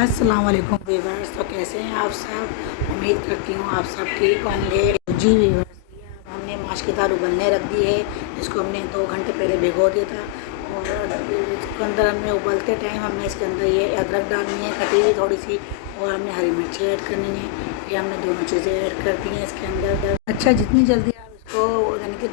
अस्सलाम वालेकुम व्यूअर्स। तो कैसे हैं आप सब? उम्मीद करती हूँ आप सब ठीक होंगे। जी व्यूअर्स, हमने माश की दाल उबलने रख दी है। इसको हमने 2 घंटे पहले भिगो दिया था और इसके अंदर हमने उबलते टाइम हमने इसके अंदर ये अदरक डालनी है कटी हुई थोड़ी सी, और हमने हरी मिर्ची ऐड करनी है। ये हमने दोनों चीज़ें ऐड कर दी हैं इसके अंदर। अच्छा, जितनी जल्दी आप इसको यानी कि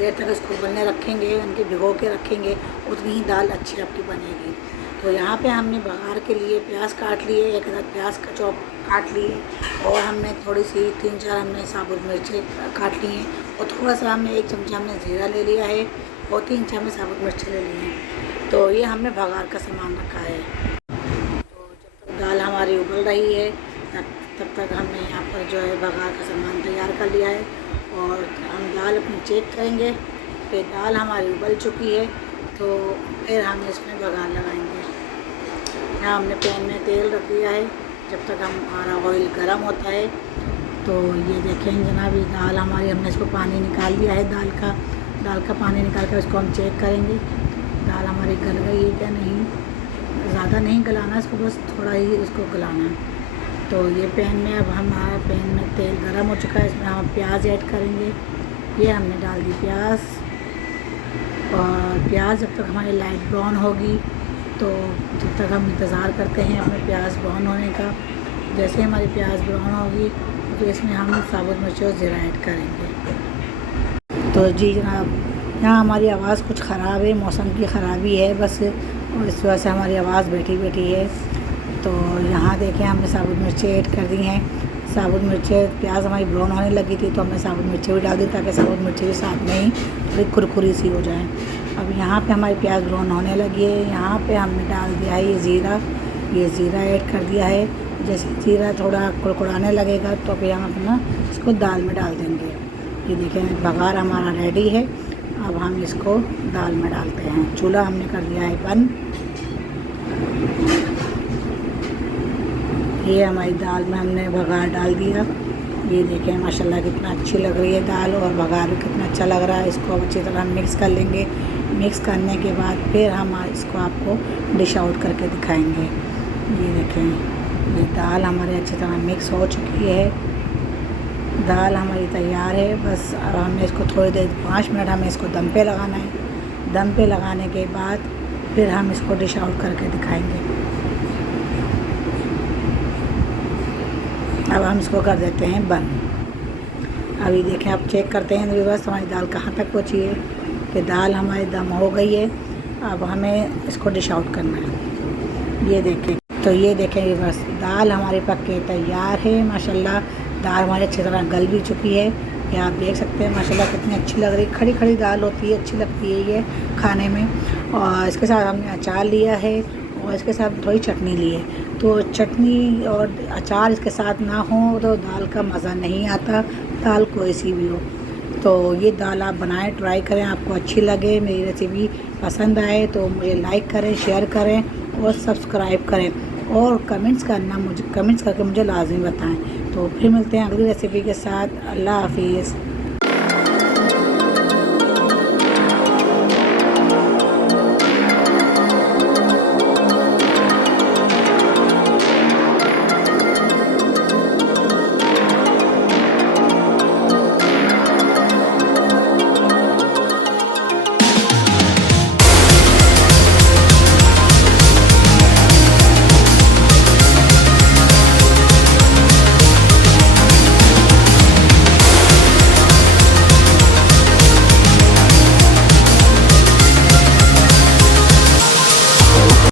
देर तक इसको उबलने रखेंगे, यानी कि भिगो के रखेंगे, उतनी ही दाल अच्छी आपकी बनेगी। तो यहाँ पे हमने बघार के लिए प्याज काट लिए, एक अदर प्याज का चॉप काट लिए, और हमने थोड़ी सी 3-4 हमने साबुत मिर्ची काट ली हैं, और थोड़ा सा हमने 1 चमचा हमने ज़ीरा ले लिया है, और 3 चम्मच साबुत मिर्ची ले ली हैं। तो ये हमने बघार का सामान रखा है। तो जब तक दाल हमारी उबल रही है तब तक हमने यहाँ पर जो है बघार का सामान तैयार कर लिया है, और हम दाल अपनी चेक करेंगे। फिर दाल हमारी उबल चुकी है तो फिर हम इसमें बघार लगाएंगे। यहाँ हमने पैन में तेल रख दिया है। जब तक हमारा ऑयल गर्म होता है, तो ये देखें जनाब, ये दाल हमारी, हमने इसको पानी निकाल लिया है। दाल का पानी निकाल कर इसको हम चेक करेंगे दाल हमारी गल गई है क्या नहीं। ज़्यादा नहीं गलाना इसको, बस थोड़ा ही इसको गलाना है। तो ये पैन में अब हमारा पैन में तेल गर्म हो चुका है, इसमें हम प्याज ऐड करेंगे। ये हमने डाल दी प्याज, और प्याज जब तक हमारी लाइट ब्राउन होगी तो जब तक हम इंतज़ार करते हैं अपने प्याज ब्राउन होने का। जैसे हमारी प्याज ब्राउन होगी तो इसमें हम साबुत मिर्च और ज़ीरा ऐड करेंगे। तो जी जनाब, यहाँ हमारी आवाज़ कुछ ख़राब है, मौसम की ख़राबी है बस, और इस वजह से हमारी आवाज़ बैठी है। तो यहाँ देखें हमने साबुत मिर्ची ऐड कर दी हैं। साबुत मिर्ची, प्याज हमारी ब्राउन होने लगी थी तो हमने साबुत मिर्ची भी डाल दी ताकि साबुत मिर्ची भी साथ में ही थोड़ी कुरकुरी सी हो जाए। अब यहाँ पे हमारी प्याज ब्राउन होने लगी है। यहाँ पे हमने डाल दिया है ये ज़ीरा ऐड कर दिया है। जैसे ज़ीरा थोड़ा कुड़कुड़ाने लगेगा तो फिर हम अपना इसको दाल में डाल देंगे। ये देखें बघार हमारा रेडी है। अब हम इसको दाल में डालते हैं। चूल्हा हमने कर दिया है बंद। ये हमारी दाल में हमने बघार डाल दिया। ये देखें माशाल्लाह कितना अच्छी लग रही है दाल, और बघार भी कितना अच्छा लग रहा है। इसको अब अच्छी तरह मिक्स कर लेंगे। मिक्स करने के बाद फिर हम इसको आपको डिश आउट करके दिखाएंगे। ये देखें, ये दाल हमारी अच्छी तरह मिक्स हो चुकी है। दाल हमारी तैयार है। बस अब हमने इसको थोड़ी देर 5 मिनट हमें इसको दम पे लगाना है। दम पे लगाने के बाद फिर हम इसको डिश आउट करके दिखाएंगे। अब हम इसको कर देते हैं बंद। अभी देखें, आप चेक करते हैं व्यूअर्स हमारी दाल कहाँ तक पहुँची है, कि दाल हमारी दम हो गई है। अब हमें इसको डिश आउट करना है। ये देखें, तो ये देखें व्यूअर्स, दाल हमारी पक के तैयार है। माशाल्लाह दाल हमारी अच्छी तरह गल भी चुकी है। ये आप देख सकते हैं माशाल्लाह कितनी अच्छी लग रही है। खड़ी खड़ी दाल होती है, अच्छी लगती है ये खाने में। और इसके साथ हमने अचार लिया है, और इसके साथ थोड़ी चटनी ली है। तो चटनी और अचार इसके साथ ना हो तो दाल का मज़ा नहीं आता, दाल कोई सी भी हो। तो ये दाल आप बनाएं, ट्राई करें, आपको अच्छी लगे, मेरी रेसिपी पसंद आए तो मुझे लाइक करें, शेयर करें और सब्सक्राइब करें, और कमेंट्स करके मुझे लाज़मी बताएं। तो फिर मिलते हैं अगली रेसिपी के साथ। अल्लाह हाफिज़।